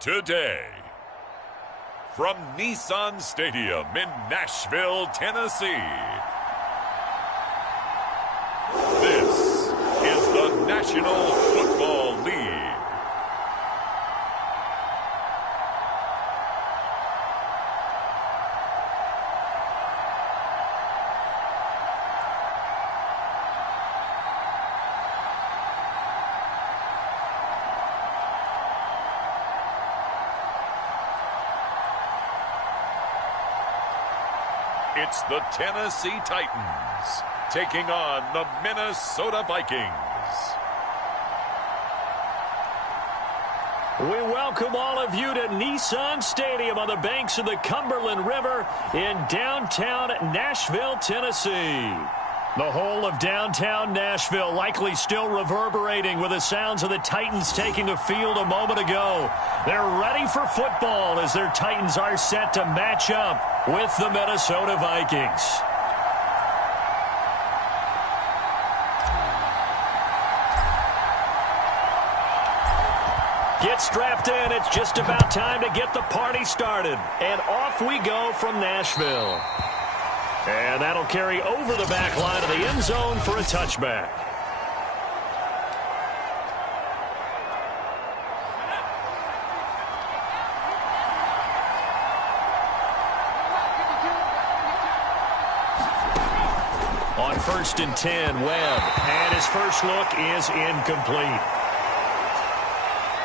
Today, from Nissan Stadium in Nashville, Tennessee, this is the National Football League. It's the Tennessee Titans taking on the Minnesota Vikings. We welcome all of you to Nissan Stadium on the banks of the Cumberland River in downtown Nashville, Tennessee. The whole of downtown Nashville likely still reverberating with the sounds of the Titans taking the field a moment ago. They're ready for football as their Titans are set to match up with the Minnesota Vikings. Get strapped in. It's just about time to get the party started. And off we go from Nashville. And that'll carry over the back line of the end zone for a touchback. On 1st and 10, Webb. And his first look is incomplete.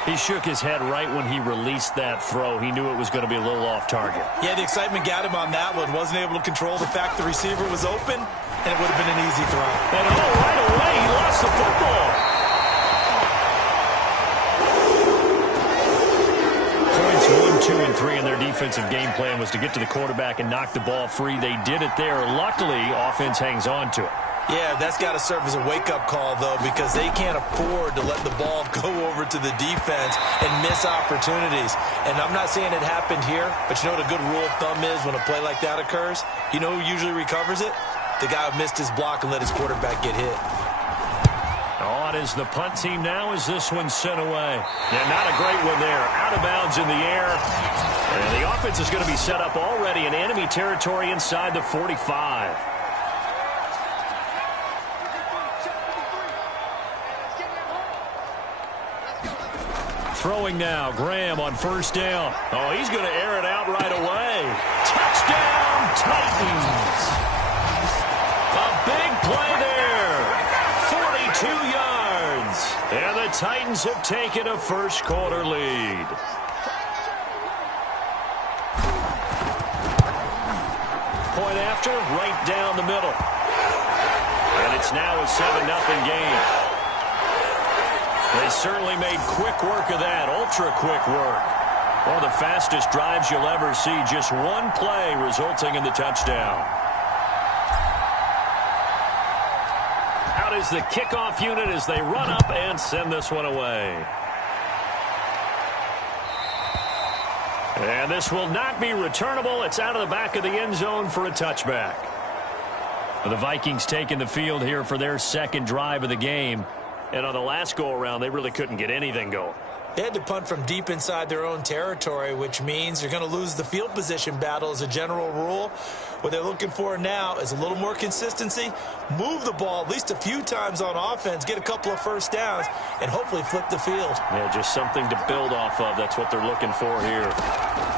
He shook his head right when he released that throw. He knew it was going to be a little off target. Yeah, the excitement got him on that one. Wasn't able to control the fact the receiver was open, and it would have been an easy throw. And right away, he lost the football. Points 1, 2, and 3 in their defensive game plan was to get to the quarterback and knock the ball free. They did it there. Luckily, offense hangs on to it. Yeah, that's got to serve as a wake-up call, though, because they can't afford to let the ball go over to the defense and miss opportunities. And I'm not saying it happened here, but you know what a good rule of thumb is when a play like that occurs? You know who usually recovers it? The guy who missed his block and let his quarterback get hit. On is the punt team now as this one's sent away. Yeah, not a great one there. Out of bounds in the air. And the offense is going to be set up already in enemy territory inside the 45. Throwing now, Graham on 1st down. Oh, he's going to air it out right away. Touchdown, Titans. A big play there. 42 yards. And the Titans have taken a first-quarter lead. Point after, right down the middle. And it's now a 7-0 game. They certainly made quick work of that, ultra-quick work. One of the fastest drives you'll ever see, just one play resulting in the touchdown. Out is the kickoff unit as they run up and send this one away. And this will not be returnable. It's out of the back of the end zone for a touchback. The Vikings taking the field here for their second drive of the game. And on the last go-around, they really couldn't get anything going. They had to punt from deep inside their own territory, which means they're going to lose the field position battle as a general rule. What they're looking for now is a little more consistency, move the ball at least a few times on offense, get a couple of first downs, and hopefully flip the field. Yeah, just something to build off of. That's what they're looking for here.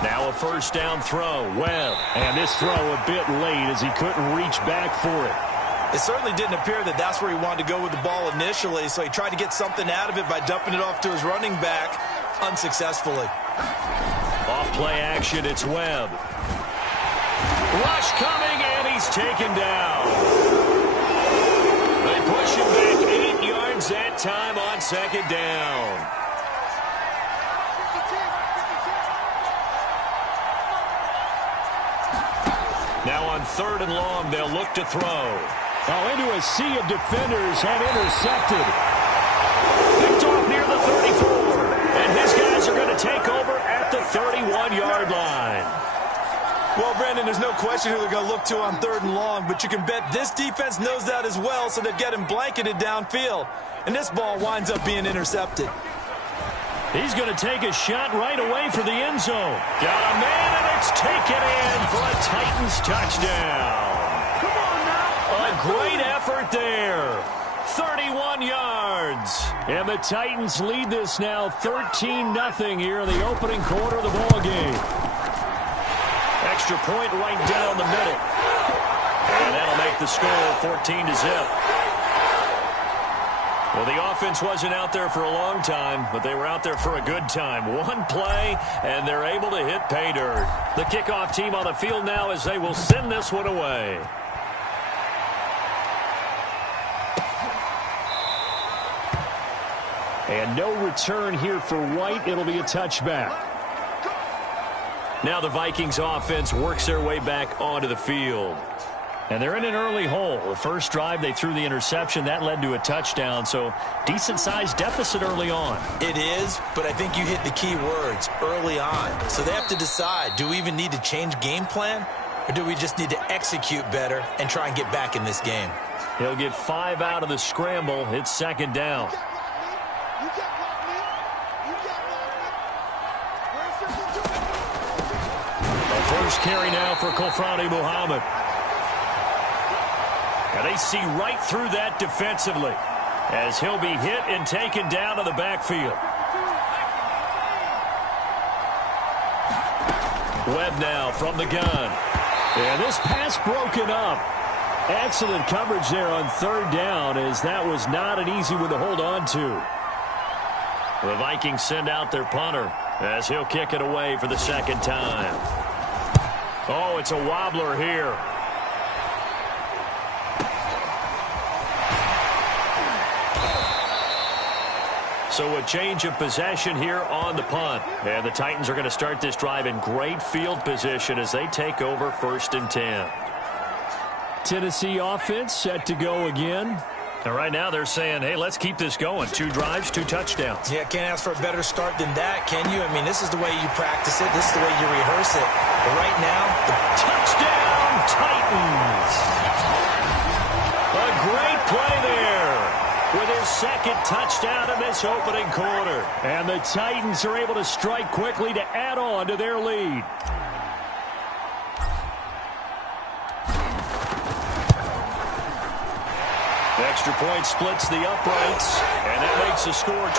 Now a first down throw. Webb. And this throw a bit late as he couldn't reach back for it. It certainly didn't appear that that's where he wanted to go with the ball initially, so he tried to get something out of it by dumping it off to his running back unsuccessfully. Off play action, it's Webb. Rush coming, and he's taken down. They push him back 8 yards that time on 2nd down. Now on 3rd and long, they'll look to throw. Into a sea of defenders and intercepted. Picked off near the 34. And his guys are going to take over at the 31-yard line. Well, Brandon, there's no question who they're going to look to on 3rd and long, but you can bet this defense knows that as well, so they've got him blanketed downfield. And this ball winds up being intercepted. He's going to take a shot right away for the end zone. Got a man, and it's taken in for a Titans touchdown. Come on now. A great effort there. 31 yards. And the Titans lead this now 13-0 here in the opening quarter of the ball game. Extra point right down the middle. And that'll make the score 14-0. Well, the offense wasn't out there for a long time, but they were out there for a good time. One play, and they're able to hit pay dirt. The kickoff team on the field now as they will send this one away. And no return here for White. It'll be a touchback. Now the Vikings offense works their way back onto the field. And they're in an early hole. The first drive, they threw the interception. That led to a touchdown, so decent-sized deficit early on. It is, but I think you hit the key words, early on. So they have to decide, do we even need to change game plan, or do we just need to execute better and try and get back in this game? He'll get 5 out of the scramble. It's second down. The first carry now for Kofrani Muhammad. And they see right through that defensively as he'll be hit and taken down to the backfield. Webb now from the gun. And this pass broken up. Excellent coverage there on third down, as that was not an easy one to hold on to. The Vikings send out their punter as he'll kick it away for the second time. Oh, it's a wobbler here. So a change of possession here on the punt. And the Titans are going to start this drive in great field position as they take over 1st and 10. Tennessee offense set to go again. And right now they're saying, hey, let's keep this going. 2 drives, 2 touchdowns. Yeah, can't ask for a better start than that, can you? I mean, this is the way you practice it. This is the way you rehearse it. But right now, the touchdown Titans. A great play there with his second touchdown in this opening quarter. And the Titans are able to strike quickly to add on to their lead. Extra point splits the uprights, and that makes the score 21-0.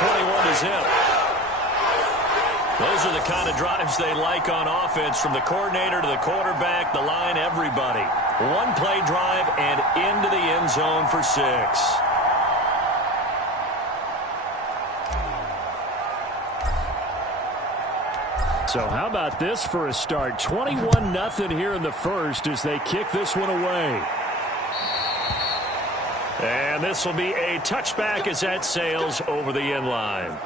Those are the kind of drives they like on offense, from the coordinator to the quarterback, the line, everybody. One play drive and into the end zone for 6. So how about this for a start? 21-0 here in the first as they kick this one away. And this will be a touchback as that sails over the end line.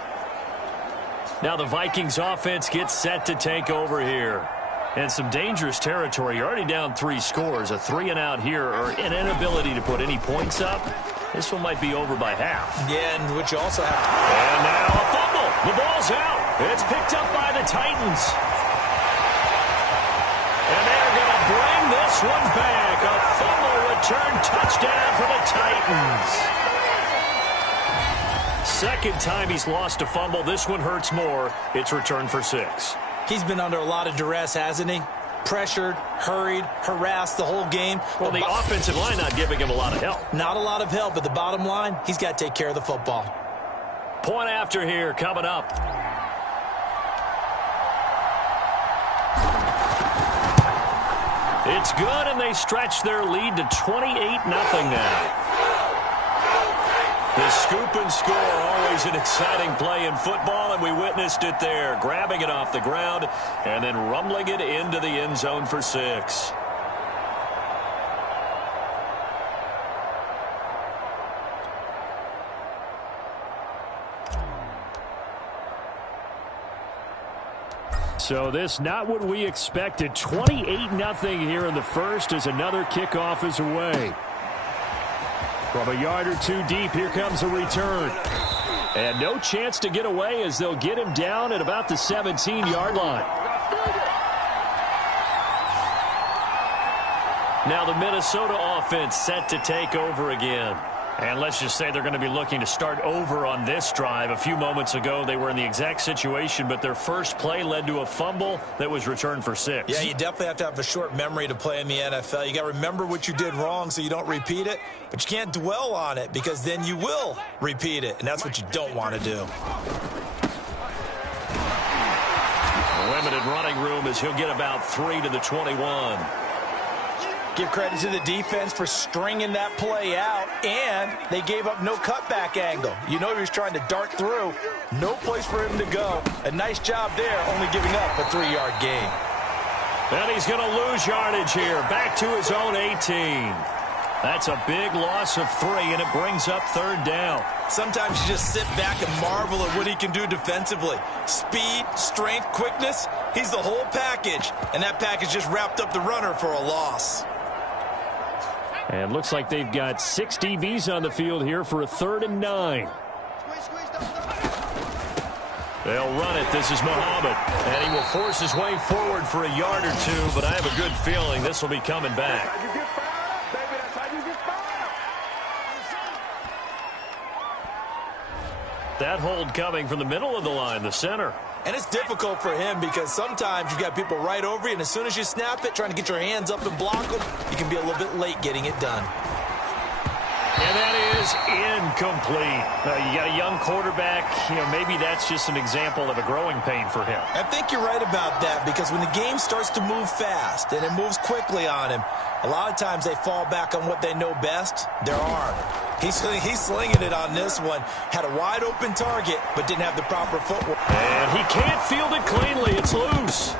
Now the Vikings offense gets set to take over here. And some dangerous territory. You're already down 3 scores. A 3-and-out here, or an inability to put any points up. This one might be over by half. Yeah, and what you also have. And now a fumble. The ball's out. It's picked up by the Titans. And they're going to bring this one back. A fumble return touchdown for the Titans. Second time he's lost a fumble. This one hurts more. It's returned for 6. He's been under a lot of duress, hasn't he? Pressured, hurried, harassed the whole game. Well, the offensive line not giving him a lot of help. Not a lot of help, but the bottom line, he's got to take care of the football. Point after here coming up. It's good, and they stretch their lead to 28-0 now. The scoop and score, always an exciting play in football, and we witnessed it there. Grabbing it off the ground and then rumbling it into the end zone for 6. So this not what we expected. 28-0 here in the first as another kickoff is away. From a yard or 2 deep, here comes a return. And no chance to get away as they'll get him down at about the 17-yard line. Now the Minnesota offense set to take over again. And let's just say they're going to be looking to start over on this drive. A few moments ago, they were in the exact situation, but their first play led to a fumble that was returned for 6. Yeah, you definitely have to have a short memory to play in the NFL. You got to remember what you did wrong so you don't repeat it, but you can't dwell on it because then you will repeat it, and that's what you don't want to do. Limited running room as he'll get about 3 to the 21. Give credit to the defense for stringing that play out, and they gave up no cutback angle. You know he was trying to dart through. No place for him to go. A nice job there, only giving up a 3-yard gain. And he's going to lose yardage here. Back to his own 18. That's a big loss of 3, and it brings up 3rd down. Sometimes you just sit back and marvel at what he can do defensively. Speed, strength, quickness, he's the whole package. And that package just wrapped up the runner for a loss. And looks like they've got 6 DBs on the field here for a 3rd and 9. They'll run it. This is Muhammad. And he will force his way forward for a yard or 2, but I have a good feeling this will be coming back. That hold coming from the middle of the line, the center. And it's difficult for him because sometimes you've got people right over you, and as soon as you snap it, trying to get your hands up and block them, you can be a little bit late getting it done. And that is incomplete. You got a young quarterback. Maybe that's just an example of a growing pain for him. I think you're right about that because when the game starts to move fast and it moves quickly on him, a lot of times they fall back on what they know best, their arm. He's slinging it on this one. Had a wide open target, but didn't have the proper footwork. And he can't field it cleanly. It's loose.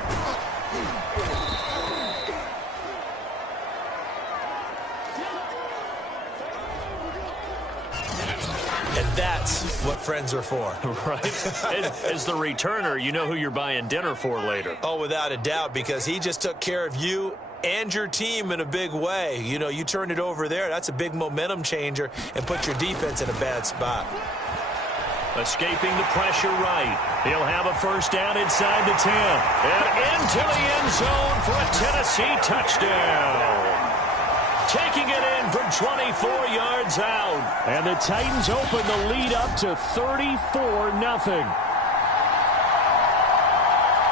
And that's what friends are for. Right. As the returner, you know who you're buying dinner for later. Oh, without a doubt, because he just took care of you and your team in a big way. You turn it over there. That's a big momentum changer and put your defense in a bad spot. Escaping the pressure right. He'll have a 1st down inside the 10. And into the end zone for a Tennessee touchdown. Taking it in from 24 yards out. And the Titans open the lead up to 34-0.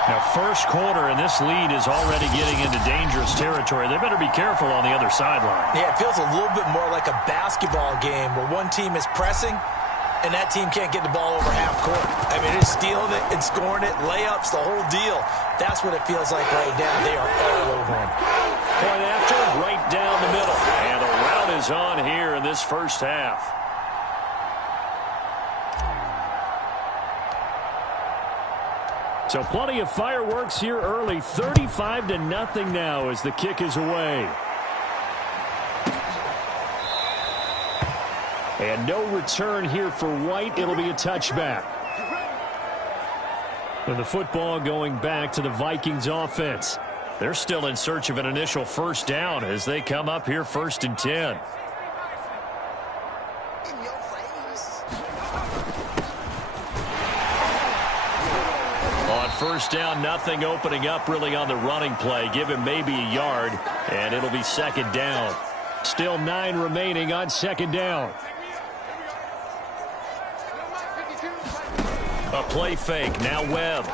Now, first quarter, and this lead is already getting into dangerous territory. They better be careful on the other sideline. Yeah, it feels a little bit more like a basketball game where one team is pressing and that team can't get the ball over half court. I mean, they're stealing it and scoring it, layups, the whole deal. That's what it feels like right now. They are all over him. Point after, right down the middle. And a rout is on here in this first half. So plenty of fireworks here early. 35-0 now as the kick is away. And no return here for White. It'll be a touchback. And the football going back to the Vikings offense. They're still in search of an initial 1st down as they come up here 1st and 10. On 1st down, nothing opening up really on the running play. Give him maybe a yard, and it'll be 2nd down. Still 9 remaining on 2nd down. A play fake, now Webb.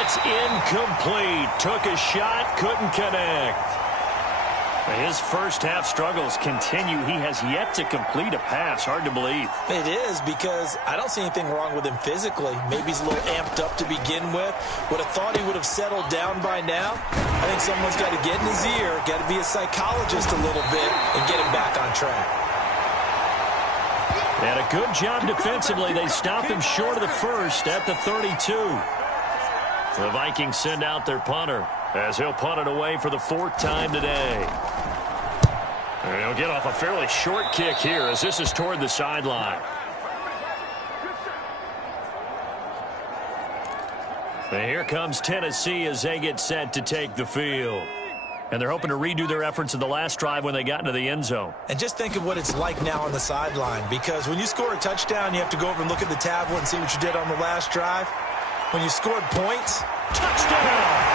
It's incomplete. Took a shot, couldn't connect. His first half struggles continue. He has yet to complete a pass. Hard to believe. It is because I don't see anything wrong with him physically. Maybe he's a little amped up to begin with. Would have thought he would have settled down by now. I think someone's got to get in his ear, got to be a psychologist a little bit, and get him back on track. And a good job defensively. They stop him short of the 1st at the 32. The Vikings send out their punter as he'll punt it away for the 4th time today. And he'll get off a fairly short kick here as this is toward the sideline. And here comes Tennessee as they get set to take the field. And they're hoping to redo their efforts in the last drive when they got into the end zone. And just think of what it's like now on the sideline, because when you score a touchdown, you have to go over and look at the tablet and see what you did on the last drive. When you scored points, touchdown!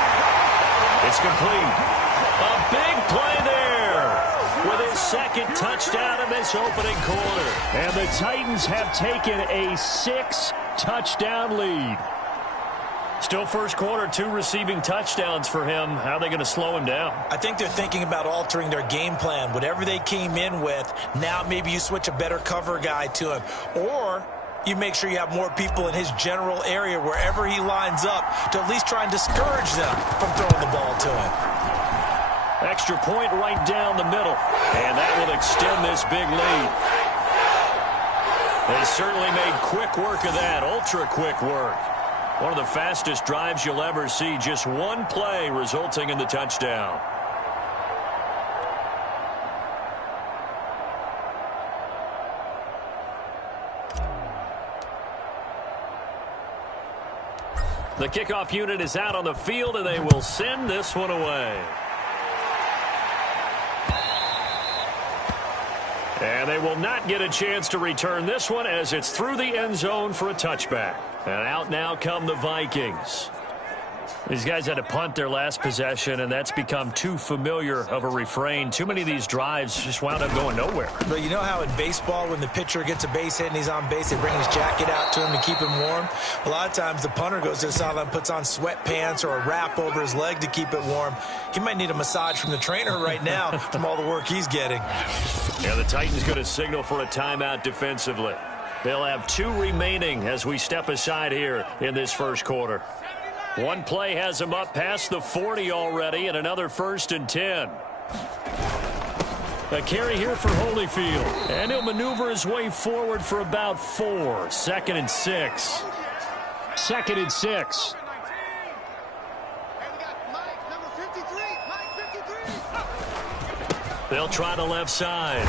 It's complete. A big play there with his second touchdown in this opening quarter. And the Titans have taken a 6-touchdown lead. Still first quarter, 2 receiving touchdowns for him. How are they going to slow him down? I think they're thinking about altering their game plan. Whatever they came in with, now maybe you switch a better cover guy to him. Or you make sure you have more people in his general area wherever he lines up to at least try and discourage them from throwing the ball to him. Extra point right down the middle. And that will extend this big lead. They certainly made quick work of that, ultra quick work. One of the fastest drives you'll ever see. Just one play resulting in the touchdown. The kickoff unit is out on the field, and they will send this one away. And they will not get a chance to return this one as it's through the end zone for a touchback. And out now come the Vikings. These guys had to punt their last possession, and that's become too familiar of a refrain. Too many of these drives just wound up going nowhere. But you know how in baseball, when the pitcher gets a base hit and he's on base, they bring his jacket out to him to keep him warm? A lot of times the punter goes to the sideline, puts on sweatpants or a wrap over his leg to keep it warm. He might need a massage from the trainer right now from all the work he's getting. Yeah, the Titans going to signal for a timeout defensively. They'll have 2 remaining as we step aside here in this first quarter. One play has him up past the 40 already, and another 1st and 10. A carry here for Holyfield, and he'll maneuver his way forward for about 4. 2nd and 6. 2nd and 6. They'll try the left side.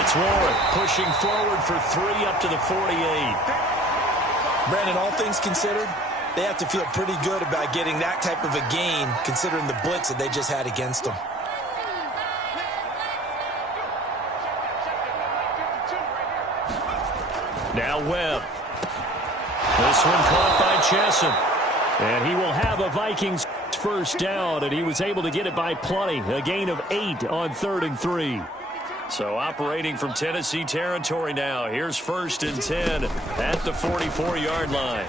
It's Warren pushing forward for 3 up to the 48. Brandon, all things considered, they have to feel pretty good about getting that type of a gain considering the blitz that they just had against them. Now Webb. This one caught by Chesson. And he will have a Vikings first down, and he was able to get it by plenty. A gain of 8 on 3rd and 3. So operating from Tennessee territory now. Here's 1st and 10 at the 44-yard line.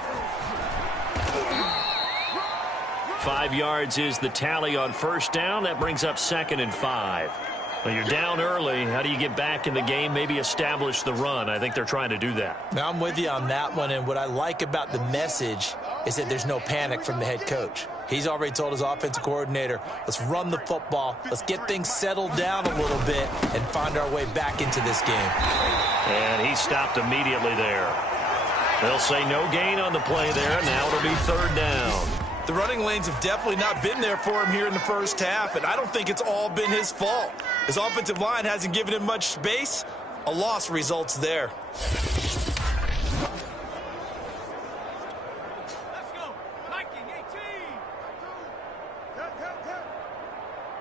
5 yards is the tally on first down. That brings up 2nd and 5. Well, you're down early. How do you get back in the game, maybe establish the run? I think they're trying to do that. Now, I'm with you on that one, and what I like about the message is that there's no panic from the head coach. He's already told his offensive coordinator, let's run the football, let's get things settled down a little bit and find our way back into this game. And he stopped immediately there. They'll say no gain on the play there. Now it'll be 3rd down. The running lanes have definitely not been there for him here in the first half, and I don't think it's all been his fault. His offensive line hasn't given him much space. A loss results there. Let's go. Nike 18.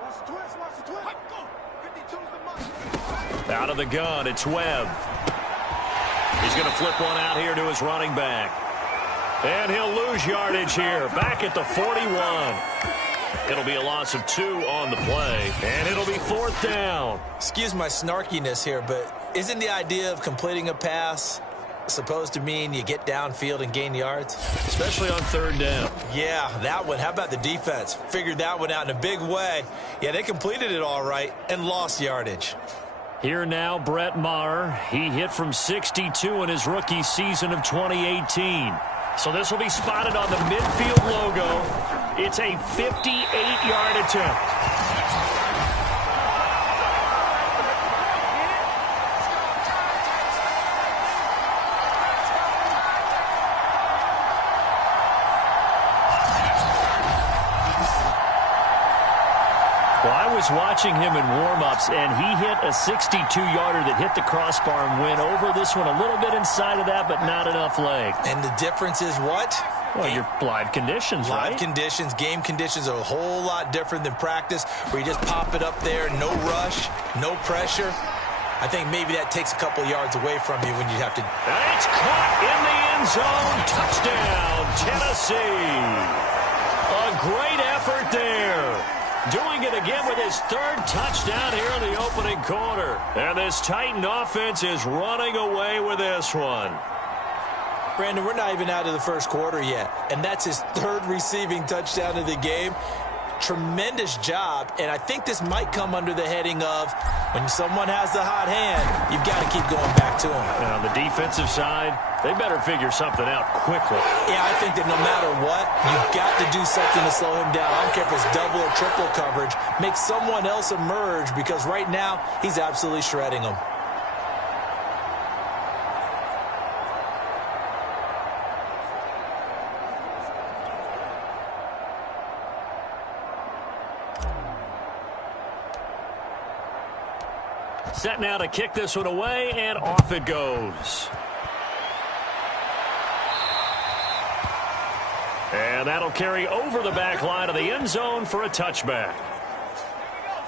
Watch the twist. Watch the twist. Go. 52's the money. Out of the gun, it's Webb. He's going to flip one out here to his running back. And he'll lose yardage here, back at the 41. It'll be a loss of 2 on the play, and it'll be 4th down. Excuse my snarkiness here, but isn't the idea of completing a pass supposed to mean you get downfield and gain yards? Especially on 3rd down. Yeah, that one. How about the defense? Figured that one out in a big way. Yeah, they completed it all right and lost yardage. Here now, Brett Maher. He hit from 62 in his rookie season of 2018. So this will be spotted on the midfield logo. It's a 58-yard attempt. Well, I was watching him in warm-ups, and he hit a 62-yarder that hit the crossbar and went over this one a little bit inside of that, but not enough leg. And the difference is what? Well, your live conditions, right? Live conditions, game conditions are a whole lot different than practice, where you just pop it up there, no rush, no pressure. I think maybe that takes a couple yards away from you when you have to. And it's caught in the end zone. Touchdown, Tennessee. A great effort there. doing it again with his third touchdown here in the opening quarter. And this Titan offense is running away with this one. Brandon, we're not even out of the first quarter yet, and that's his third receiving touchdown of the game. Tremendous job, and I think this might come under the heading of when someone has the hot hand, you've got to keep going back to him. And on the defensive side, they better figure something out quickly. Yeah, I think that no matter what, you've got to do something to slow him down. I don't care if it's double or triple coverage. Make someone else emerge, because right now he's absolutely shredding them. Set now to kick this one away, and off it goes. And that'll carry over the back line of the end zone for a touchback.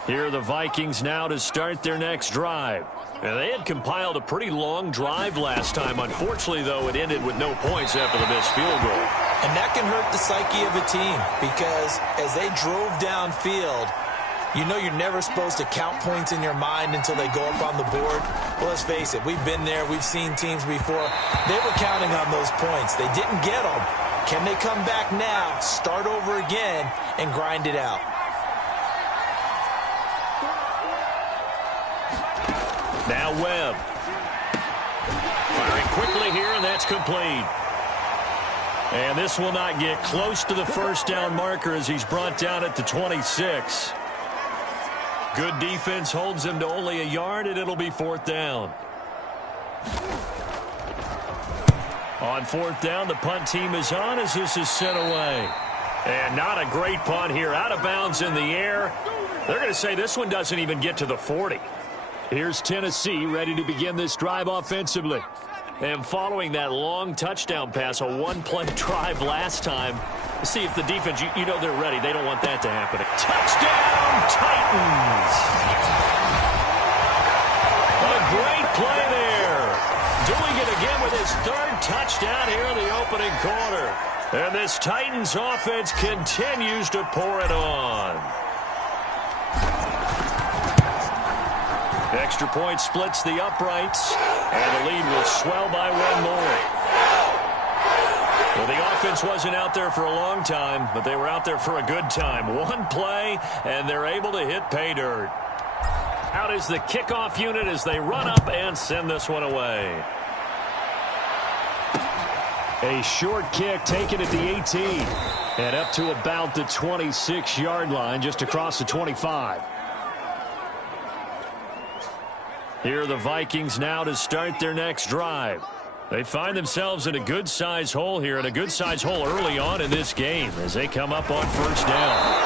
Here are the Vikings now to start their next drive. And they had compiled a pretty long drive last time. Unfortunately, though, it ended with no points after the missed field goal. And that can hurt the psyche of a team, because as they drove downfield, you know you're never supposed to count points in your mind until they go up on the board. Well, let's face it, we've been there. We've seen teams before. They were counting on those points. They didn't get them. Can they come back now, start over again, and grind it out? Now Webb. Firing quickly here, and that's complete. And this will not get close to the first down marker as he's brought down at the 26. Good defense holds him to only a yard, and it'll be fourth down. On fourth down, the punt team is on as this is sent away. And not a great punt here. Out of bounds in the air. They're going to say this one doesn't even get to the 40. Here's Tennessee ready to begin this drive offensively. And following that long touchdown pass, a one-play drive last time, see if the defense, you know they're ready. They don't want that to happen. Touchdown, Titans! A great play there. Doing it again with his third touchdown here in the opening quarter. And this Titans offense continues to pour it on. Extra point splits the uprights, and the lead will swell by one more. Well, the offense wasn't out there for a long time, but they were out there for a good time. One play, and they're able to hit pay dirt. Out is the kickoff unit as they run up and send this one away. A short kick taken at the 18. And up to about the 26-yard line, just across the 25. Here are the Vikings now to start their next drive. They find themselves in a good-sized hole here, and a good-sized hole early on in this game as they come up on first down.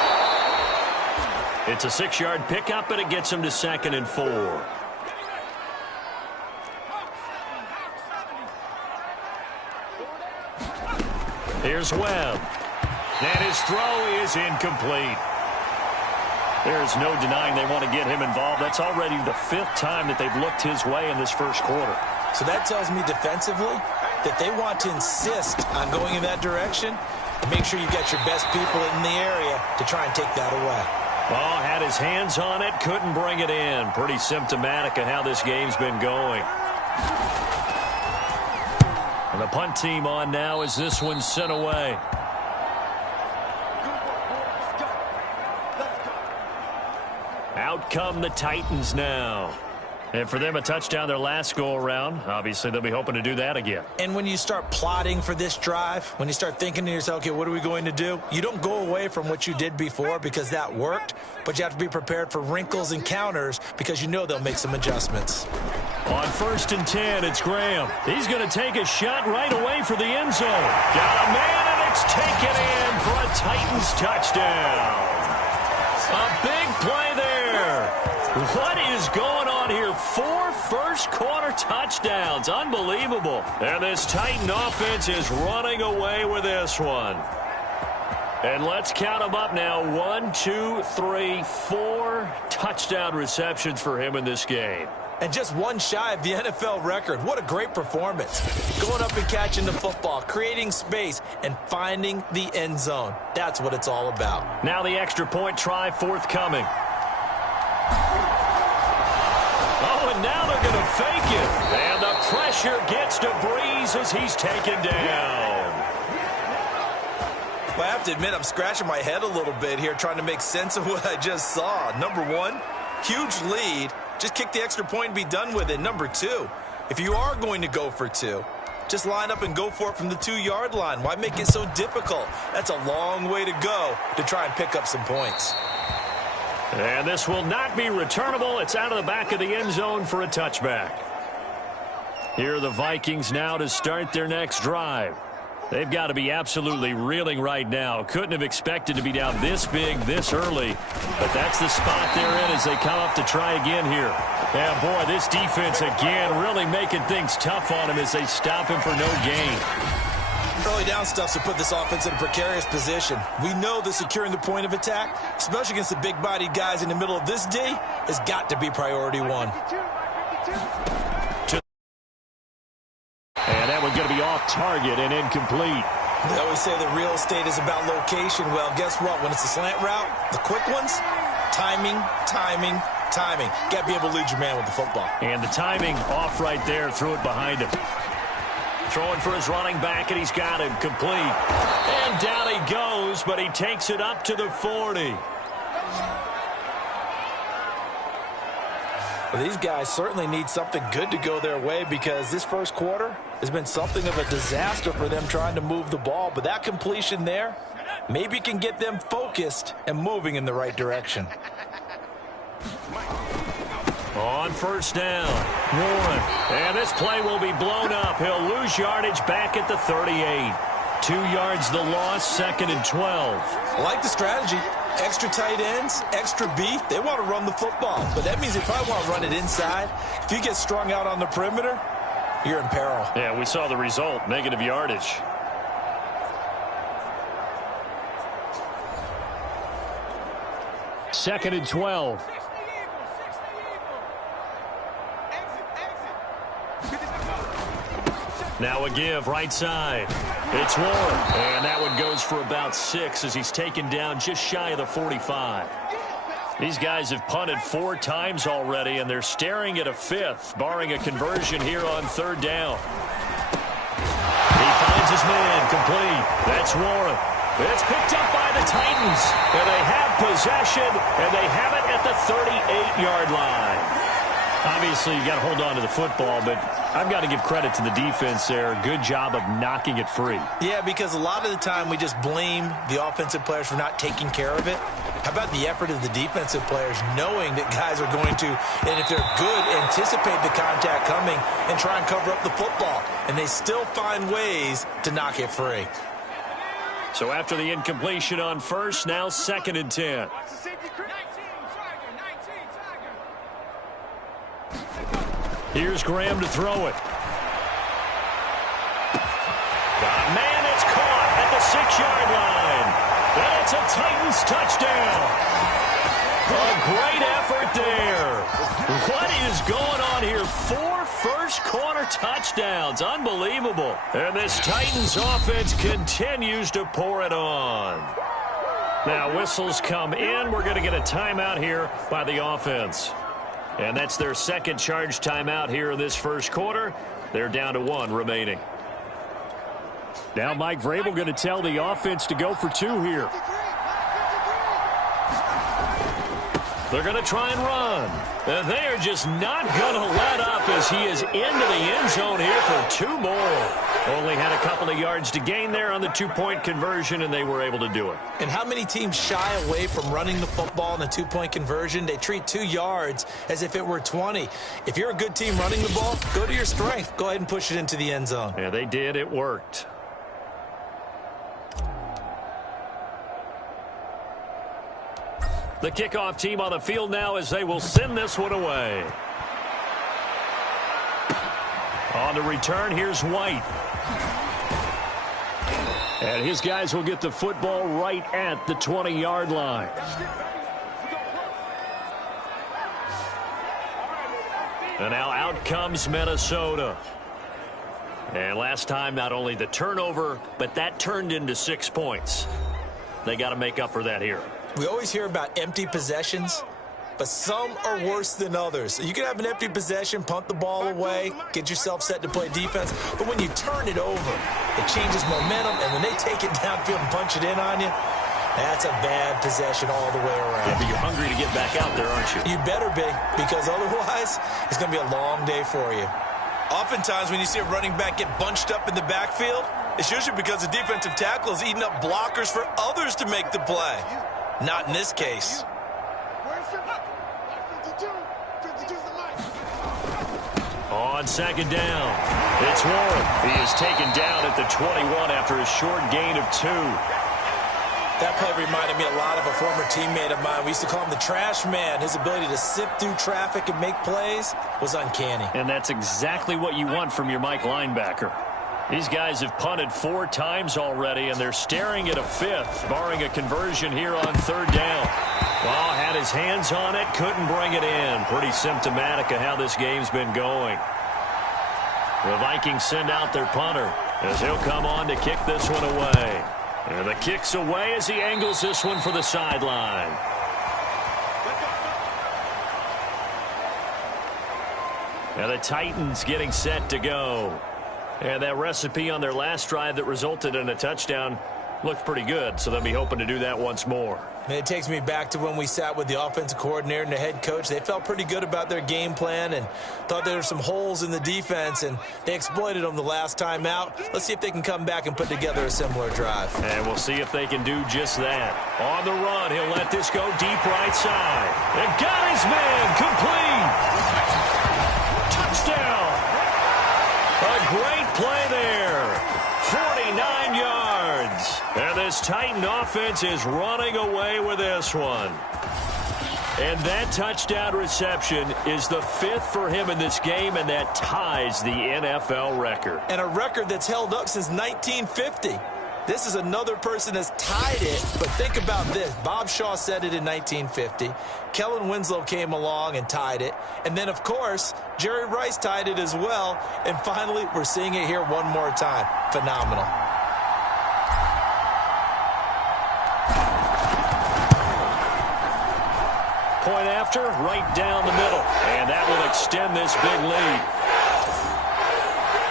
It's a 6-yard pickup, and it gets them to 2nd and 4. Here's Webb. And his throw is incomplete. There's no denying they want to get him involved. That's already the 5th time that they've looked his way in this first quarter. So that tells me defensively that they want to insist on going in that direction. Make sure you've got your best people in the area to try and take that away. Oh, had his hands on it, couldn't bring it in. Pretty symptomatic of how this game's been going. And the punt team on now as this one's sent away. Out come the Titans now. And for them, a touchdown their last go-around. Obviously, they'll be hoping to do that again. And when you start plotting for this drive, when you start thinking to yourself, okay, what are we going to do? You don't go away from what you did before because that worked, but you have to be prepared for wrinkles and counters because you know they'll make some adjustments. On 1st and 10, it's Graham. He's going to take a shot right away for the end zone. Got a man, and it's taken in for a Titans touchdown. A big play there. What is going on here? 4 first-quarter touchdowns. Unbelievable. And this Titan offense is running away with this one. And let's count them up now. 1, 2, 3, 4 touchdown receptions for him in this game. and just one shy of the NFL record. What a great performance. Going up and catching the football, creating space, and finding the end zone. That's what it's all about. Now the extra point try forthcoming. Oh, and now they're going to fake it. And the pressure gets to Breeze as he's taken down. Well, I have to admit, I'm scratching my head a little bit here trying to make sense of what I just saw. Number one, huge lead. Just kick the extra point and be done with it. Number two, if you are going to go for two, just line up and go for it from the 2-yard line. Why make it so difficult? That's a long way to go to try and pick up some points. And this will not be returnable. It's out of the back of the end zone for a touchback. Here are the Vikings now to start their next drive. They've got to be absolutely reeling right now. Couldn't have expected to be down this big, this early. But that's the spot they're in as they come up to try again here. Yeah, boy, this defense again really making things tough on him as they stop him for no gain. Early down stuff to put this offense in a precarious position. We know that securing the point of attack, especially against the big-bodied guys in the middle of this D, has got to be priority one. And that one's going to be off target and incomplete. They always say that real estate is about location. Well, guess what? When it's a slant route, the quick ones, timing, timing, timing. Got to be able to lead your man with the football. And the timing off right there. Threw it behind him. Throwing for his running back, and he's got him complete. And down he goes, but he takes it up to the 40. Well, these guys certainly need something good to go their way because this first quarter has been something of a disaster for them trying to move the ball. But that completion there maybe can get them focused and moving in the right direction. On first down, Warren. And this play will be blown up. He'll lose yardage back at the 38. 2 yards the loss, 2nd and 12. I like the strategy. Extra tight ends, extra beef. They want to run the football, but that means they probably want to run it inside. If you get strung out on the perimeter, you're in peril. Yeah, we saw the result, negative yardage. Second and 12. Now a give, right side. It's Warren. And that one goes for about 6 as he's taken down just shy of the 45. These guys have punted 4 times already, and they're staring at a 5th, barring a conversion here on 3rd down. He finds his man, complete. That's Warren. It's picked up by the Titans, and they have possession, and they have it at the 38-yard line. Obviously, you got to hold on to the football, but I've got to give credit to the defense there. Good job of knocking it free. Yeah, because a lot of the time we just blame the offensive players for not taking care of it. How about the effort of the defensive players knowing that guys are going to, and if they're good, anticipate the contact coming and try and cover up the football. And they still find ways to knock it free. So after the incompletion on first, now 2nd and 10. Here's Graham to throw it. Man, it's caught at the 6-yard line. And it's a Titans touchdown. A great effort there. What is going on here? 4 first-quarter touchdowns. Unbelievable. And this Titans offense continues to pour it on. Now, whistles come in. We're going to get a timeout here by the offense. And that's their second charge timeout here in this first quarter. They're down to 1 remaining. Now Mike Vrabel going to tell the offense to go for 2 here. They're going to try and run. And they are just not going to let up as he is into the end zone here for 2 more. Only had a couple of yards to gain there on the 2-point conversion, and they were able to do it. And how many teams shy away from running the football in a 2-point conversion? They treat 2 yards as if it were 20. If you're a good team running the ball, go to your strength. Go ahead and push it into the end zone. Yeah, they did. It worked. The kickoff team on the field now as they will send this one away. On the return, here's White. And his guys will get the football right at the 20-yard line. And now out comes Minnesota. And last time, not only the turnover, but that turned into 6 points. They got to make up for that here. We always hear about empty possessions, but some are worse than others. You can have an empty possession, punt the ball away, get yourself set to play defense, but when you turn it over, it changes momentum, and when they take it downfield and punch it in on you, that's a bad possession all the way around. Yeah, but you're hungry to get back out there, aren't you? You better be, because otherwise, it's going to be a long day for you. Oftentimes, when you see a running back get bunched up in the backfield, it's usually because the defensive tackle is eating up blockers for others to make the play. Not in this case. On second down, it's Warren. He is taken down at the 21 after a short gain of 2. That play reminded me a lot of a former teammate of mine. We used to call him the trash man. His ability to sift through traffic and make plays was uncanny. And that's exactly what you want from your Mike linebacker. These guys have punted 4 times already, and they're staring at a 5th, barring a conversion here on 3rd down. Well, had his hands on it, couldn't bring it in. Pretty symptomatic of how this game's been going. The Vikings send out their punter as he'll come on to kick this one away. And the kick's away as he angles this one for the sideline. And the Titans getting set to go. And that recipe on their last drive that resulted in a touchdown looked pretty good, so they'll be hoping to do that once more. And it takes me back to when we sat with the offensive coordinator and the head coach. They felt pretty good about their game plan and thought there were some holes in the defense, and they exploited them the last time out. Let's see if they can come back and put together a similar drive. And we'll see if they can do just that. On the run, he'll let this go deep right side. And got his man complete. Touchdown. A great play there. 49 yards. And this Titan offense is running away with this one. And that touchdown reception is the 5th for him in this game, and that ties the NFL record. And a record that's held up since 1950. This is another person that's tied it, but think about this. Bob Shaw said it in 1950. Kellen Winslow came along and tied it. And then, of course, Jerry Rice tied it as well. And finally, we're seeing it here one more time. Phenomenal. Point after, right down the middle. And that will extend this big lead.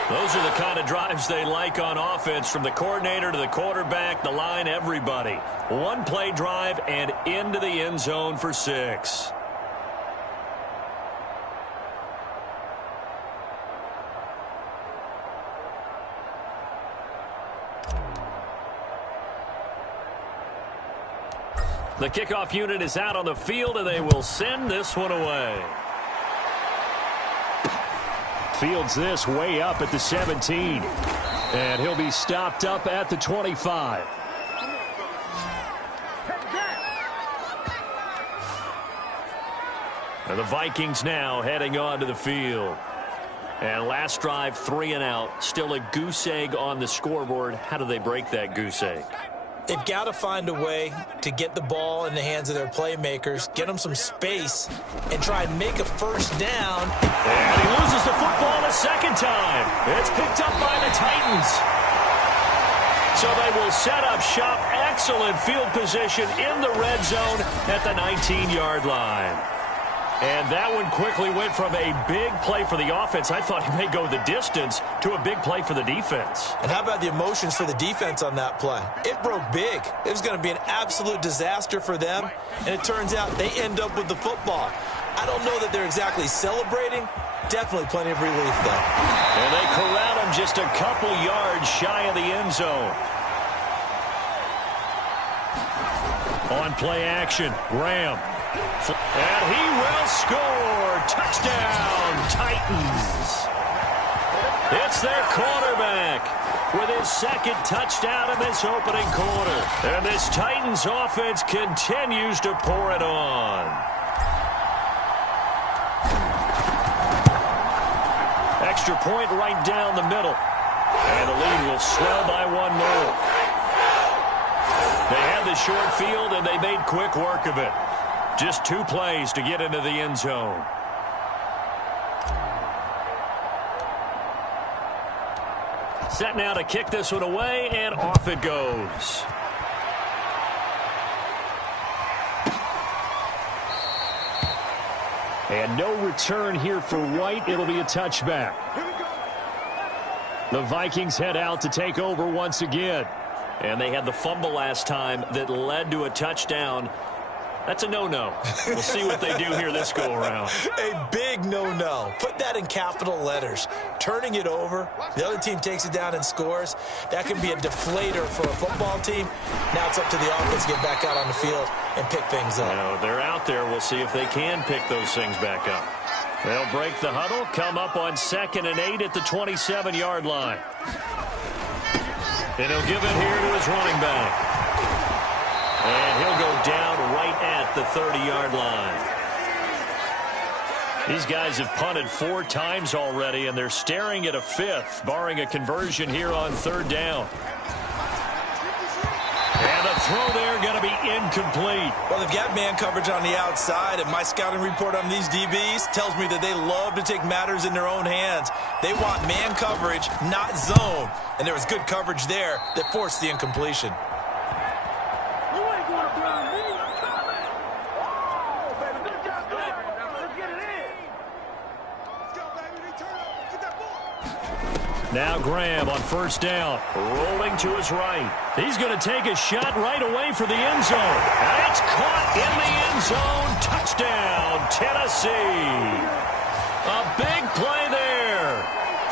Those are the kind of drives they like on offense, from the coordinator to the quarterback, the line, everybody. One play drive and into the end zone for 6. The kickoff unit is out on the field, and they will send this one away. Fields this way up at the 17. And he'll be stopped up at the 25. And the Vikings now heading onto the field. And last drive, 3 and out. Still a goose egg on the scoreboard. How do they break that goose egg? They've got to find a way to get the ball in the hands of their playmakers, get them some space, and try and make a first down. And he loses the football a second time. It's picked up by the Titans. So they will set up shop. Excellent field position in the red zone at the 19-yard line. And that one quickly went from a big play for the offense, I thought he may go the distance, to a big play for the defense. And how about the emotions for the defense on that play? It broke big. It was going to be an absolute disaster for them, and it turns out they end up with the football. I don't know that they're exactly celebrating. Definitely plenty of relief, though. And they corral him just a couple yards shy of the end zone. On play action, Graham. And he will score. Touchdown, Titans. It's their quarterback with his second touchdown in this opening quarter. And this Titans offense continues to pour it on. Extra point right down the middle. And the lead will swell by 1 more. They had the short field, and they made quick work of it. Just 2 plays to get into the end zone. Set now to kick this one away, and off it goes. And no return here for White. It'll be a touchback. The Vikings head out to take over once again. And they had the fumble last time that led to a touchdown. That's a no-no. We'll see what they do here this go-around. A big no-no. Put that in capital letters. Turning it over, the other team takes it down and scores. That can be a deflator for a football team. Now it's up to the offense to get back out on the field and pick things up. They're out there. We'll see if they can pick those things back up. They'll break the huddle, come up on 2nd and 8 at the 27-yard line. And he'll give it here to his running back. And he'll go down right at the 30-yard line. These guys have punted 4 times already, and they're staring at a 5th, barring a conversion here on 3rd down. And the throw there going to be incomplete. Well, they've got man coverage on the outside, and my scouting report on these DBs tells me that they love to take matters in their own hands. They want man coverage, not zone. And there was good coverage there that forced the incompletion. Now Graham on 1st down, rolling to his right. He's going to take a shot right away for the end zone. And it's caught in the end zone. Touchdown, Tennessee. A big play there.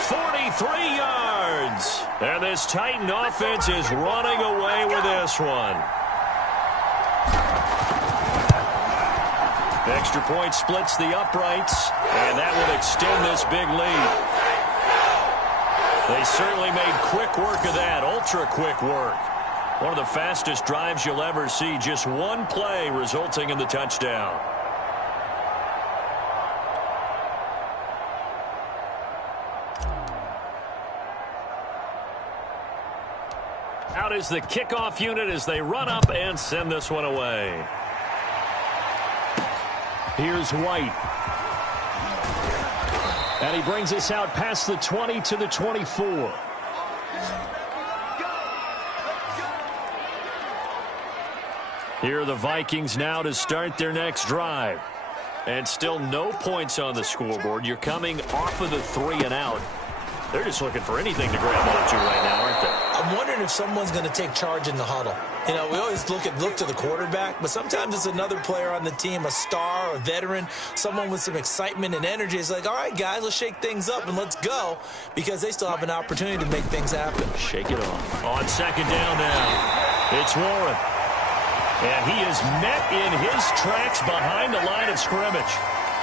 43 yards. And this Titan offense is running away with this one. Extra point splits the uprights, and that will extend this big lead. They certainly made quick work of that, ultra-quick work. One of the fastest drives you'll ever see, just one play resulting in the touchdown. Out is the kickoff unit as they run up and send this one away. Here's White. And he brings us out past the 20 to the 24. Here are the Vikings now to start their next drive. And still no points on the scoreboard. You're coming off of the 3 and out. They're just looking for anything to grab onto right now, aren't they? I'm wondering if someone's going to take charge in the huddle. You know, we always look to the quarterback, but sometimes it's another player on the team, a star, a veteran, someone with some excitement and energy. It's like, all right, guys, let's shake things up and let's go, because they still have an opportunity to make things happen. Shake it off. On 2nd down now, it's Warren. And he is met in his tracks behind the line of scrimmage.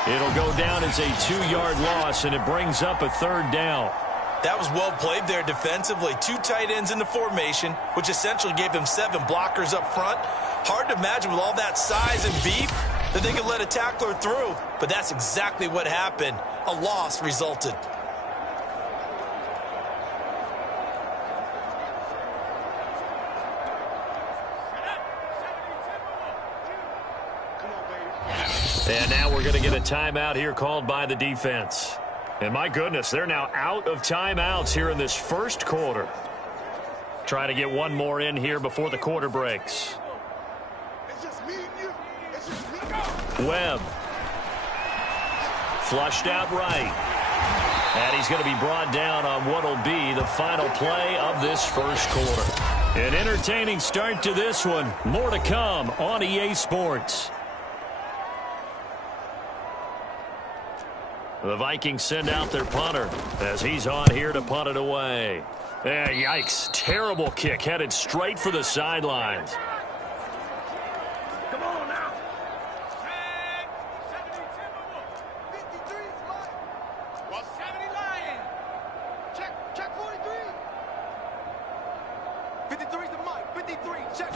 It'll go down as a 2-yard loss, and it brings up a 3rd down. That was well played there defensively. 2 tight ends in the formation, which essentially gave them 7 blockers up front. Hard to imagine with all that size and beef that they could let a tackler through, but that's exactly what happened. A loss resulted. And now we're going to get a timeout here called by the defense. And my goodness, they're now out of timeouts here in this first quarter. Trying to get one more in here before the quarter breaks. It's just me and you. It's just me. Webb. Flushed out right. And he's going to be brought down on what will be the final play of this first quarter. An entertaining start to this one. More to come on EA Sports. The Vikings send out their punter as he's on here to punt it away. Yikes. Terrible kick headed straight for the sidelines. Come on now. Check. 53 is mine. Well, 70 Lion. Check 43. 53 is the mic. 53. Check.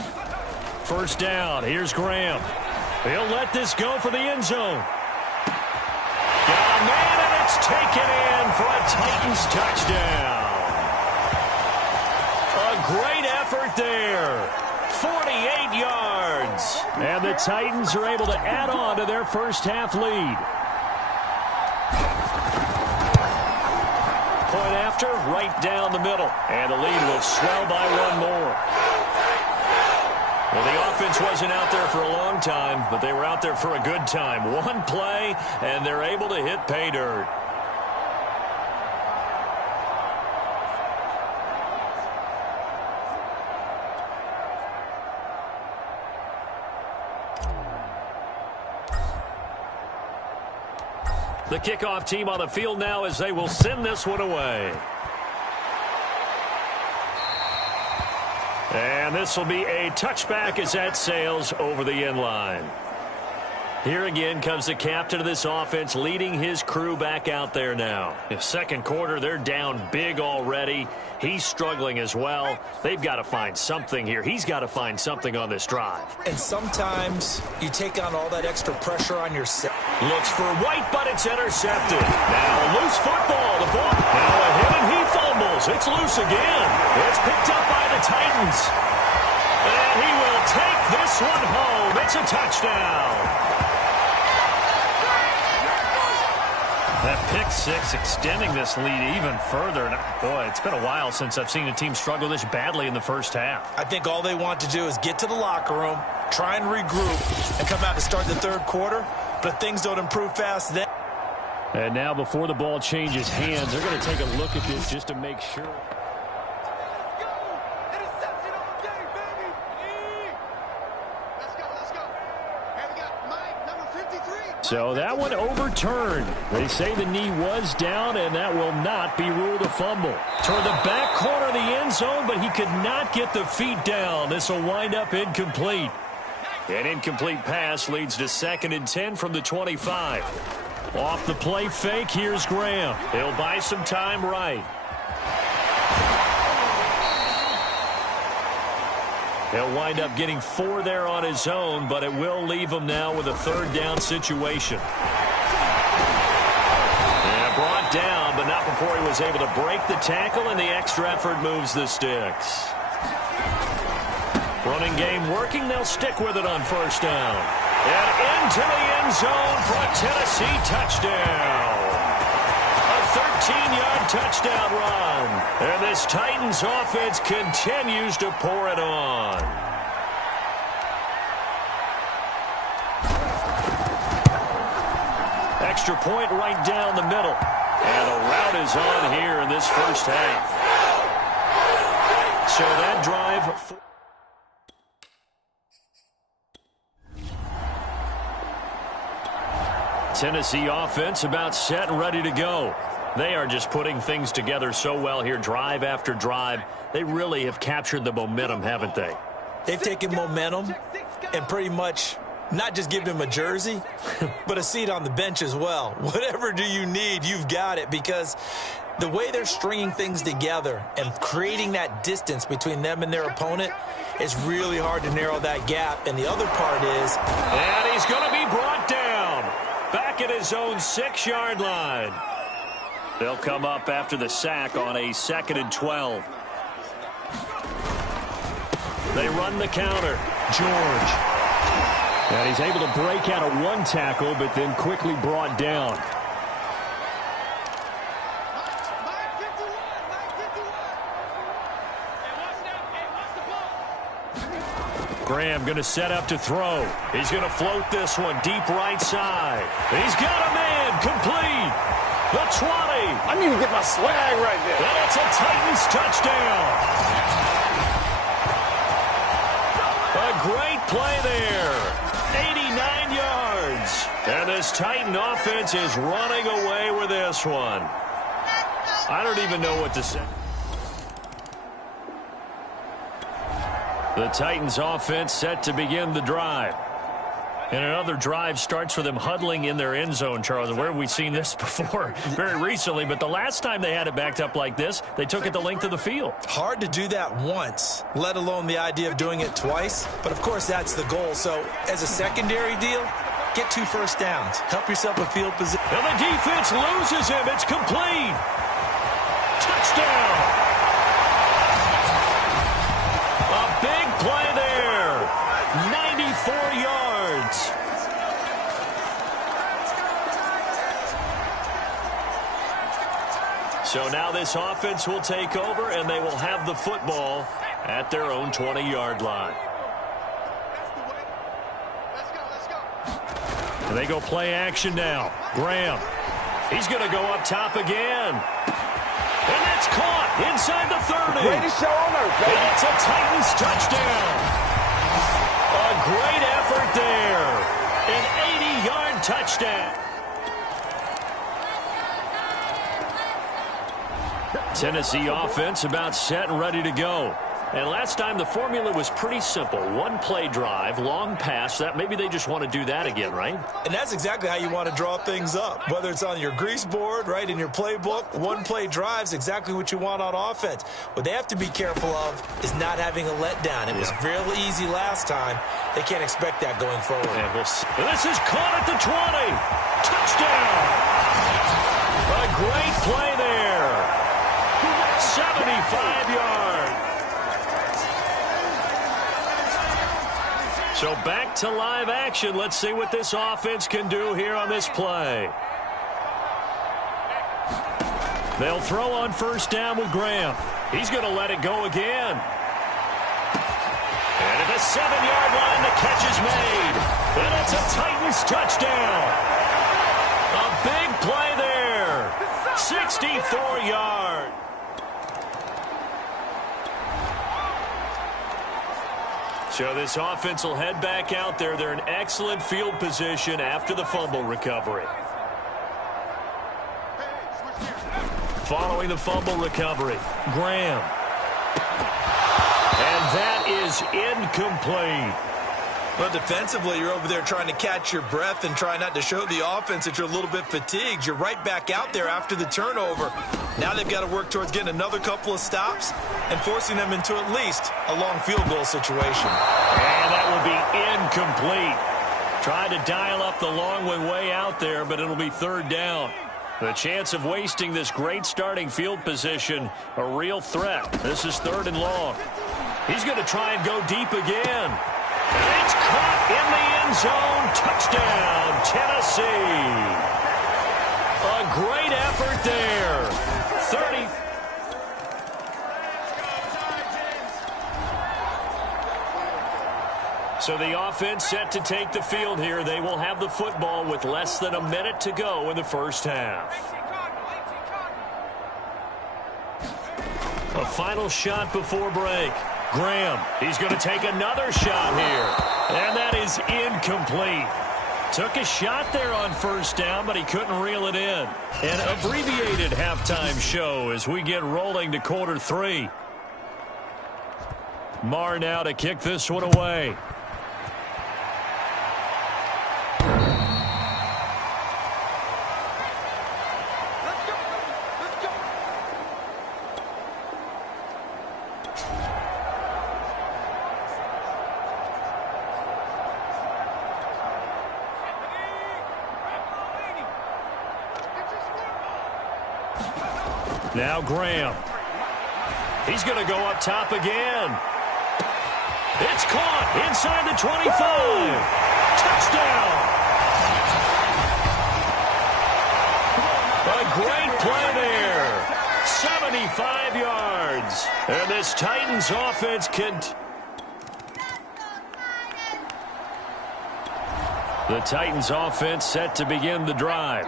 1st down. Here's Graham. He'll let this go for the end zone. Got a man, and it's taken in for a Titans touchdown. A great effort there. 48 yards. And the Titans are able to add on to their first half lead. point after, right down the middle. And the lead will swell by one more. Well, the offense wasn't out there for a long time, but they were out there for a good time. One play, and they're able to hit pay dirt. The kickoff team on the field now as they will send this one away. And this will be a touchback as that sails over the end line. Here again comes the captain of this offense leading his crew back out there now. In the second quarter, they're down big already. He's struggling as well. They've got to find something here. He's got to find something on this drive. And sometimes you take on all that extra pressure on yourself. Looks for White, but it's intercepted. Now a loose football. The ball. Now a hit and he fumbles. It's loose again. It's picked up by the Titans. And he will take this one home. It's a touchdown. That pick six extending this lead even further. And boy, it's been a while since I've seen a team struggle this badly in the first half. I think all they want to do is get to the locker room, try and regroup, and come out to start the third quarter. But if things don't improve fast, then... And now before the ball changes hands, they're going to take a look at this just to make sure. So that one overturned. They say the knee was down, and that will not be ruled a fumble. Toward the back corner of the end zone, but he could not get the feet down. This will wind up incomplete. An incomplete pass leads to 2nd and 10 from the 25. Off the play fake, here's Graham. He'll buy some time right. He'll wind up getting 4 there on his own, but it will leave him now with a 3rd down situation. Yeah, brought down, but not before he was able to break the tackle, and the extra effort moves the sticks. Running game working. They'll stick with it on 1st down. And into the end zone for a Tennessee touchdown. A 13-yard touchdown run. And this Titans offense continues to pour it on. Extra point right down the middle. And the route is on here in this first half. So that drive... Tennessee offense about set and ready to go. They are just putting things together so well here, drive after drive. They really have captured the momentum, haven't they? They've taken momentum and pretty much not just given him a jersey, but a seat on the bench as well. Whatever do you need, you've got it, because the way they're stringing things together and creating that distance between them and their opponent is really hard to narrow that gap. And the other part is... And he's going to be brought down. Back at his own 6-yard line. They'll come up after the sack on a 2nd and 12. They run the counter. George. And he's able to break out of 1 tackle, but then quickly brought down. Graham going to set up to throw. He's going to float this one deep right side. He's got a man complete. The 20. I need to get my swag right there. And it's a Titans touchdown. A great play there. 89 yards. And this Titan offense is running away with this one. I don't even know what to say. The Titans offense set to begin the drive. And another drive starts with them huddling in their end zone, Charles. And where have we seen this before? Very recently, but the last time they had it backed up like this, they took it the length of the field. Hard to do that once, let alone the idea of doing it twice. But, of course, that's the goal. So, as a secondary deal, get 2 first downs. Help yourself a field position. And the defense loses him. It's complete. Touchdown. A big play there. 94 yards. So now this offense will take over, and they will have the football at their own 20-yard line. And they go play action now. Graham. He's going to go up top again. And that's caught inside the 30. Greatest show on earth, baby. And it's a Titans touchdown. A great effort there. An 80-yard touchdown. Tennessee offense about set and ready to go. And last time the formula was pretty simple. One play drive, long pass. That maybe they just want to do that again, right? And that's exactly how you want to draw things up. Whether it's on your grease board, right, in your playbook, one play drive's exactly what you want on offense. What they have to be careful of is not having a letdown. It was real easy last time. They can't expect that going forward. And this is caught at the 20. Touchdown! A great play there. 75 yards. So back to live action. Let's see what this offense can do here on this play. They'll throw on first down with Graham. He's going to let it go again. And at the 7-yard line, the catch is made. And it's a Titans touchdown. A big play there. 64 yards. So this offense will head back out there. They're in excellent field position after the fumble recovery. Following the fumble recovery, Graham. And that is incomplete. But defensively, you're over there trying to catch your breath and try not to show the offense that you're a little bit fatigued. You're right back out there after the turnover. Now they've got to work towards getting another couple of stops and forcing them into at least a long field goal situation. And that will be incomplete. Tried to dial up the long one way out there, but it'll be third down. The chance of wasting this great starting field position, a real threat. This is third and long. He's going to try and go deep again. It's caught in the end zone. Touchdown, Tennessee. A great effort there. 30. So the offense set to take the field here. They will have the football with less than a minute to go in the first half. A final shot before break. Graham, he's going to take another shot here. And that is incomplete. Took a shot there on first down, but he couldn't reel it in. An abbreviated halftime show as we get rolling to quarter 3. Marr now to kick this one away. Now Graham. He's going to go up top again. It's caught inside the 25. Touchdown. A great play there. 75 yards. And this Titans offense can... The Titans offense set to begin the drive.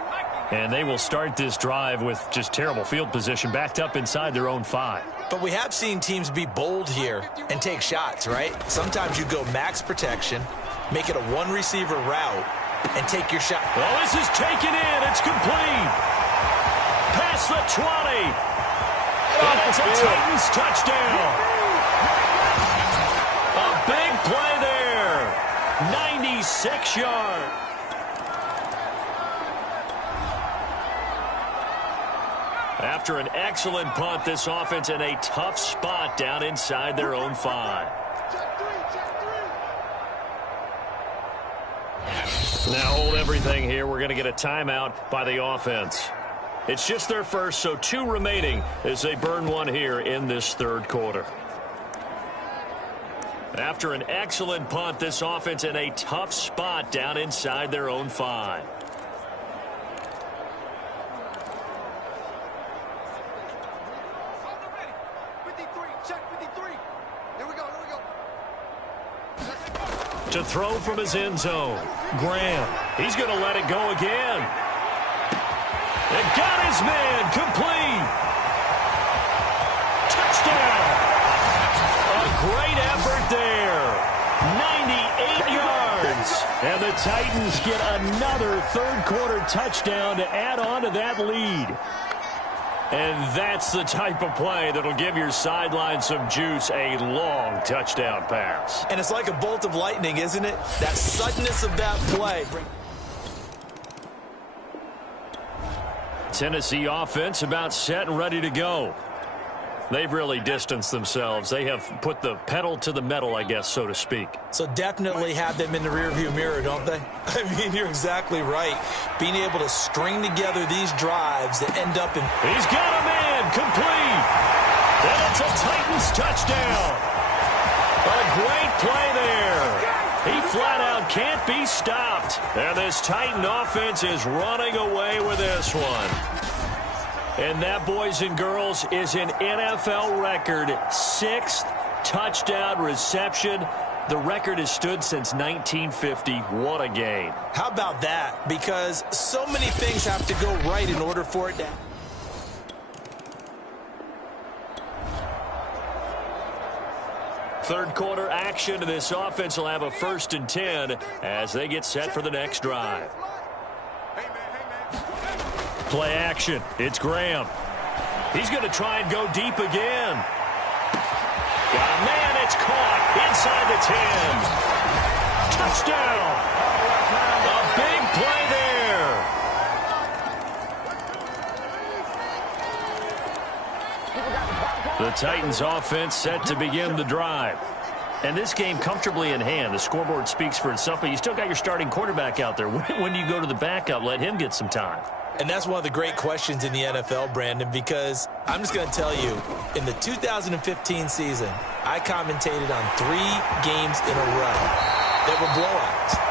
And they will start this drive with just terrible field position, backed up inside their own 5. But we have seen teams be bold here and take shots, right? Sometimes you go max protection, make it a one-receiver route, and take your shot. Well, this is taken in. It's complete. Past the 20. And it's a Titans touchdown. A big play there. 96 yards. After an excellent punt, this offense in a tough spot down inside their own 5. Now hold everything here. We're going to get a timeout by the offense. It's just their first, so 2 remaining as they burn one here in this third quarter. After an excellent punt, this offense in a tough spot down inside their own 5. To throw from his end zone. Graham. He's going to let it go again. And got his man. Complete. Touchdown. A great effort there. 98 yards. And the Titans get another third-quarter touchdown to add on to that lead. And that's the type of play that'll give your sideline some juice, a long touchdown pass. And it's like a bolt of lightning, isn't it? That suddenness of that play. Tennessee offense about set and ready to go. They've really distanced themselves. They have put the pedal to the metal, I guess, so to speak. So definitely have them in the rearview mirror, don't they? I mean, you're exactly right. Being able to string together these drives that end up in... He's got a man, complete. And it's a Titans touchdown. A great play there. He flat out can't be stopped. And this Titan offense is running away with this one. And that, boys and girls, is an NFL record 6th touchdown reception. The record has stood since 1950. What a game. How about that? Because so many things have to go right in order for it to... Third quarter action. This offense will have a 1st and 10 as they get set for the next drive. Play action. It's Graham. He's going to try and go deep again. Got a man. It's caught inside the 10. Touchdown. A big play there. The Titans offense set to begin the drive. And this game comfortably in hand. The scoreboard speaks for itself, but you still got your starting quarterback out there. When do you go to the backup? Let him get some time. And that's one of the great questions in the NFL, Brandon, because I'm just going to tell you, in the 2015 season, I commentated on 3 games in a row that were blowouts.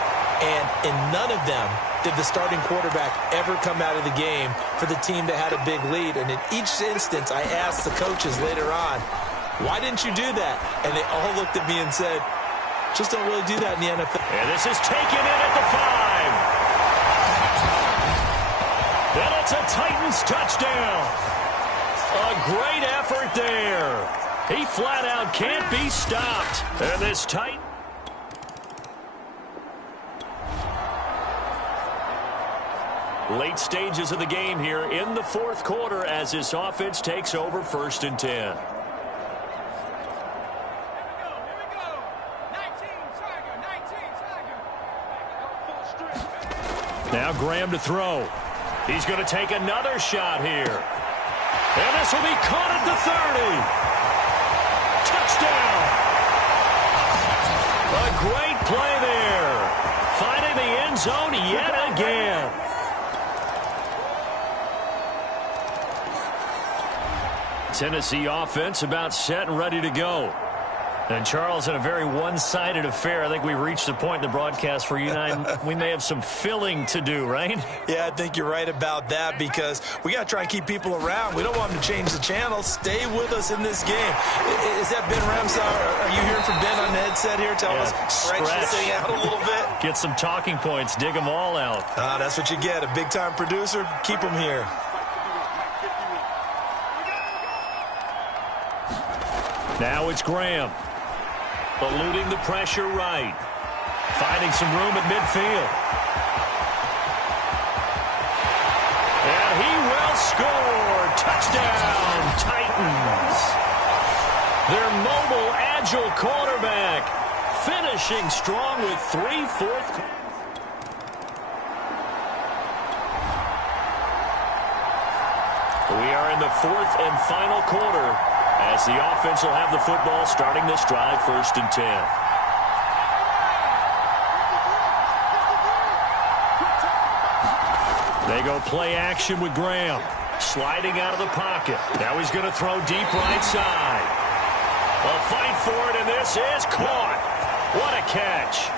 And in none of them did the starting quarterback ever come out of the game for the team that had a big lead. And in each instance, I asked the coaches later on, why didn't you do that? And they all looked at me and said, just don't really do that in the NFL. And this is taken in at the 5. And it's a Titans touchdown. A great effort there. He flat out can't be stopped. And this Titan. Late stages of the game here in the 4th quarter as this offense takes over 1st and 10. Now Graham to throw. He's going to take another shot here. And this will be caught at the 30. Touchdown. A great play there. Finding the end zone yet again. Tennessee offense about set and ready to go. And, Charles, in a very one-sided affair, I think we've reached the point in the broadcast where you and I, we may have some filling to do, right? Yeah, I think you're right about that because we got to try and keep people around. We don't want them to change the channel. Stay with us in this game. Is that Ben Ramsey? Are you hearing from Ben on the headset here? Tell us, stretch this thing out a little bit. Get some talking points. Dig them all out. That's what you get. A big-time producer. Keep them here. Now it's Graham. Eluding the pressure right. Finding some room at midfield. And he will score. Touchdown, Titans. Their mobile, agile quarterback finishing strong with 3/4. We are in the 4th and final quarter as the offense will have the football starting this drive 1st and 10. They go play action with Graham. Sliding out of the pocket. Now he's going to throw deep right side. A fight for it, and this is caught. What a catch.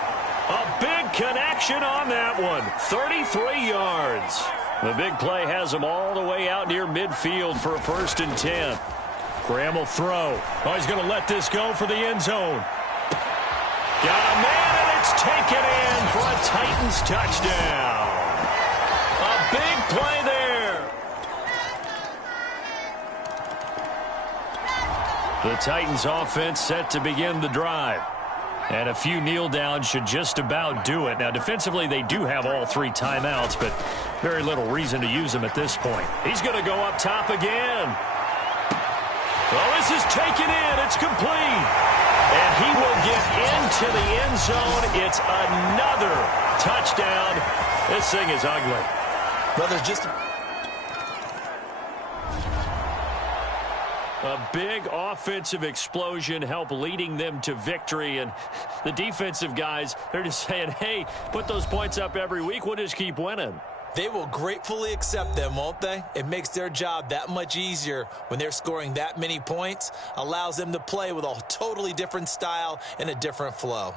A big connection on that one. 33 yards. The big play has him all the way out near midfield for a 1st and 10. Graham will throw. Oh, he's going to let this go for the end zone. Got a man, and it's taken in for a Titans touchdown. A big play there. The Titans offense set to begin the drive. And a few kneel downs should just about do it. Now, defensively, they do have all 3 timeouts, but very little reason to use them at this point. He's going to go up top again. Well, this is taken in. It's complete. And he will get into the end zone. It's another touchdown. This thing is ugly. Brothers, just a big offensive explosion helped leading them to victory. And the defensive guys, they're just saying, hey, put those points up every week. We'll just keep winning. they will gratefully accept them, won't they? It makes their job that much easier when they're scoring that many points, allows them to play with a totally different style and a different flow.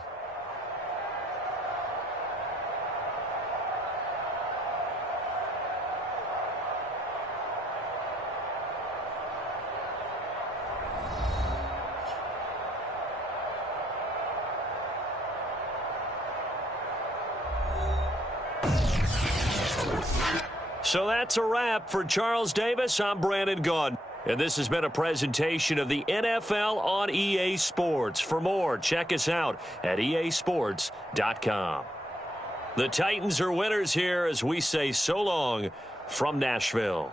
So that's a wrap. For Charles Davis, I'm Brandon Gaudin. And this has been a presentation of the NFL on EA Sports. For more, check us out at easports.com. The Titans are winners here as we say so long from Nashville.